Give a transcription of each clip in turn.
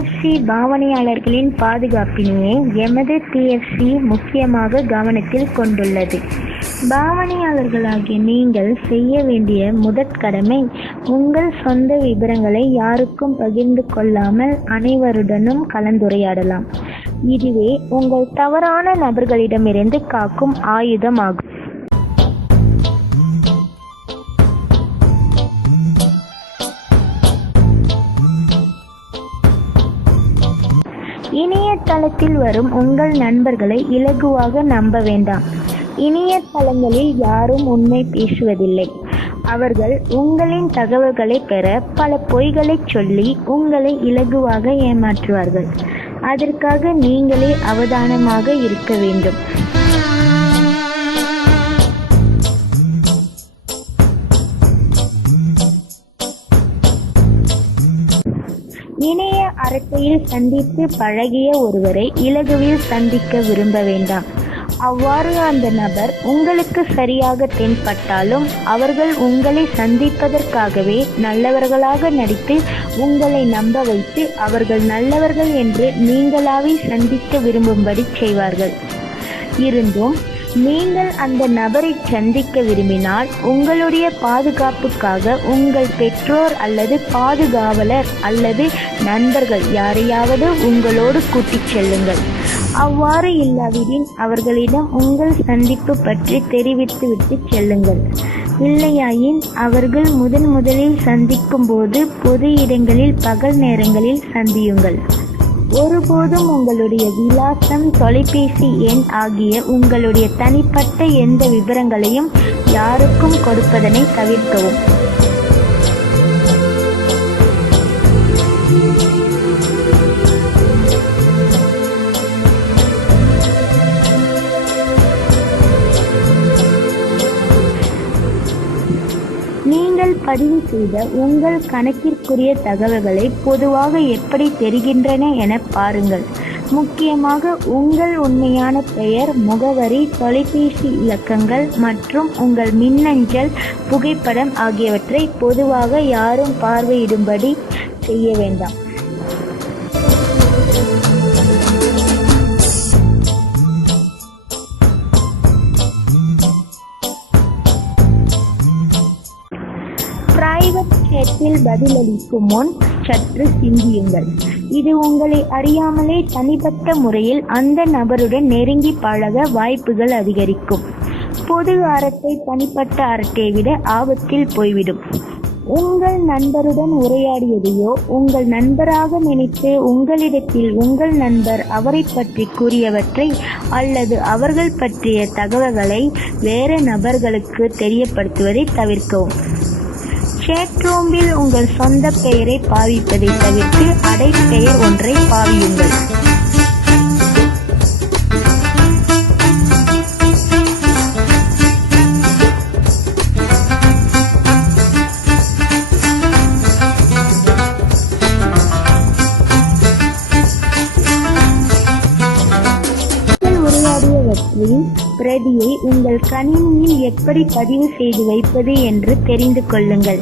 DFC பாவனையாளர்களின் பாதுகாப்பினையே எமது DFC முக்கியமாக கவனத்தில் கொண்டுள்ளது. பாவனையாளர்களாகிய நீங்கள் செய்ய வேண்டிய முதற்கடமை, உங்கள் சொந்த விபரங்களை யாருக்கும் பகிர்ந்து கொள்ளாமல் அனைவருடனும் கலந்துரையாடலாம். இதுவே உங்கள் தவறான நபர்களிடமிருந்து காக்கும் ஆயுதமாகும். இணையதளத்தில் வரும் உங்கள் நண்பர்களை இலகுவாக நம்ப வேண்டாம். இணையதளங்களில் யாரும் உண்மை பேசுவதில்லை. அவர்கள் உங்களின் தகவல்களை பெற பல பொய்களை சொல்லி உங்களை இலகுவாக ஏமாற்றுவார்கள். அதற்காக நீங்களே அவதானமாக இருக்க வேண்டும். இணைய அரட்டையில் சந்தித்து பழகிய ஒருவரை இலகுவில் சந்திக்க விரும்ப வேண்டாம். அவ்வாறு அந்த நபர் உங்களுக்கு சரியாக தென்பட்டாலும் அவர்கள் உங்களை சந்திப்பதற்காகவே நல்லவர்களாக நடித்து உங்களை நம்ப வைத்து அவர்கள் நல்லவர்கள் என்று நீங்களாவே சந்திக்க விரும்பும்படி செய்வார்கள். இருந்தும் நீங்கள் அந்த நபரை சந்திக்க விரும்பினால் உங்களுடைய பாதுகாப்புக்காக உங்கள் பெற்றோர் அல்லது பாதுகாவலர் அல்லது நண்பர்கள் யாரையாவது உங்களோடு கூட்டிச் செல்லுங்கள். அவ்வாறு இல்லாவிடின் அவர்களிடம் உங்கள் சந்திப்பு பற்றி தெரிவித்துவிட்டு செல்லுங்கள். இல்லையாயின் அவர்கள் முதலில் சந்திக்கும் போது பொது இடங்களில் பகல் நேரங்களில் சந்தியுங்கள். ஒருபோதும் உங்களுடைய விலாசம், தொலைபேசி எண் ஆகிய உங்களுடைய தனிப்பட்ட எந்த விபரங்களையும் யாருக்கும் கொடுப்பதனை தவிர்க்கவும். நீங்கள் பதிவு செய்த உங்கள் கணக்கிற்குரிய தகவல்களை பொதுவாக எப்படி தெரிகின்றன என பாருங்கள். முக்கியமாக உங்கள் உண்மையான பெயர், முகவரி, தொலைபேசி இலக்கங்கள் மற்றும் உங்கள் மின்னஞ்சல் புகைப்படம் ஆகியவற்றை பொதுவாக யாரும் பார்வையிடும்படி செய்ய வேண்டாம். பிரைவேட் சேட்டில் பதிலளிக்கும் முன் சற்று சிந்தியுங்கள். இது உங்களை அறியாமலே தனிப்பட்ட முறையில் அந்த நபருடன் நெருங்கி பழக வாய்ப்புகள் அதிகரிக்கும். பொது அரட்டை தனிப்பட்ட அரட்டையை விட ஆபத்தில் போய்விடும். உங்கள் நண்பருடன் உரையாடியதையோ உங்கள் நண்பராக நினைத்து உங்களிடத்தில் உங்கள் நண்பர் அவரை பற்றி கூறியவற்றை அல்லது அவர்கள் பற்றிய தகவல்களை வேறு நபர்களுக்கு தெரியப்படுத்துவதை தவிர்க்கவும். சேட்ரூமில் உங்கள் சொந்த பெயரை பாவிப்பதை தவிர்த்து அடைப்பெயர் ஒன்றை பாவியுங்கள். உரையாடியவற்றின் பிரதியை உங்கள் கணினியில் எப்படி பதிவு செய்து வைப்பது என்று தெரிந்து கொள்ளுங்கள்.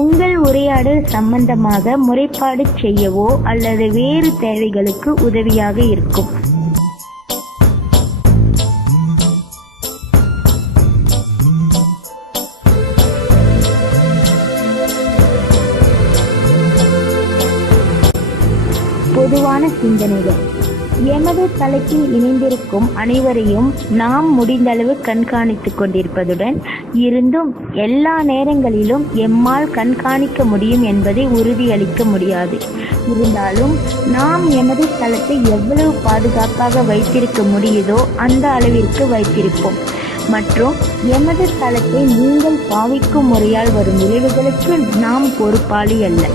உங்கள் உரையாடல் சம்பந்தமாக முறைப்பாடு செய்யவோ அல்லது வேறு தேவைகளுக்கு உதவியாக இருக்கும். பொதுவான சிந்தனைகள். எமது தளத்தில் இணைந்திருக்கும் அனைவரையும் நாம் முடிந்தளவு கண்காணித்துக் கொண்டிருப்பதுடன் இருந்தும் எல்லா நேரங்களிலும் எம்மால் கண்காணிக்க முடியும் என்பதை உறுதியளிக்க முடியாது. இருந்தாலும் நாம் எமது தளத்தை எவ்வளவு பாதுகாப்பாக வைத்திருக்க முடியுதோ அந்த அளவிற்கு வைத்திருப்போம். மற்றும் எமது தளத்தை நீங்கள் பாவிக்கும் முறையால் வரும் விளைவுகளுக்கு நாம் பொறுப்பாளி அல்ல.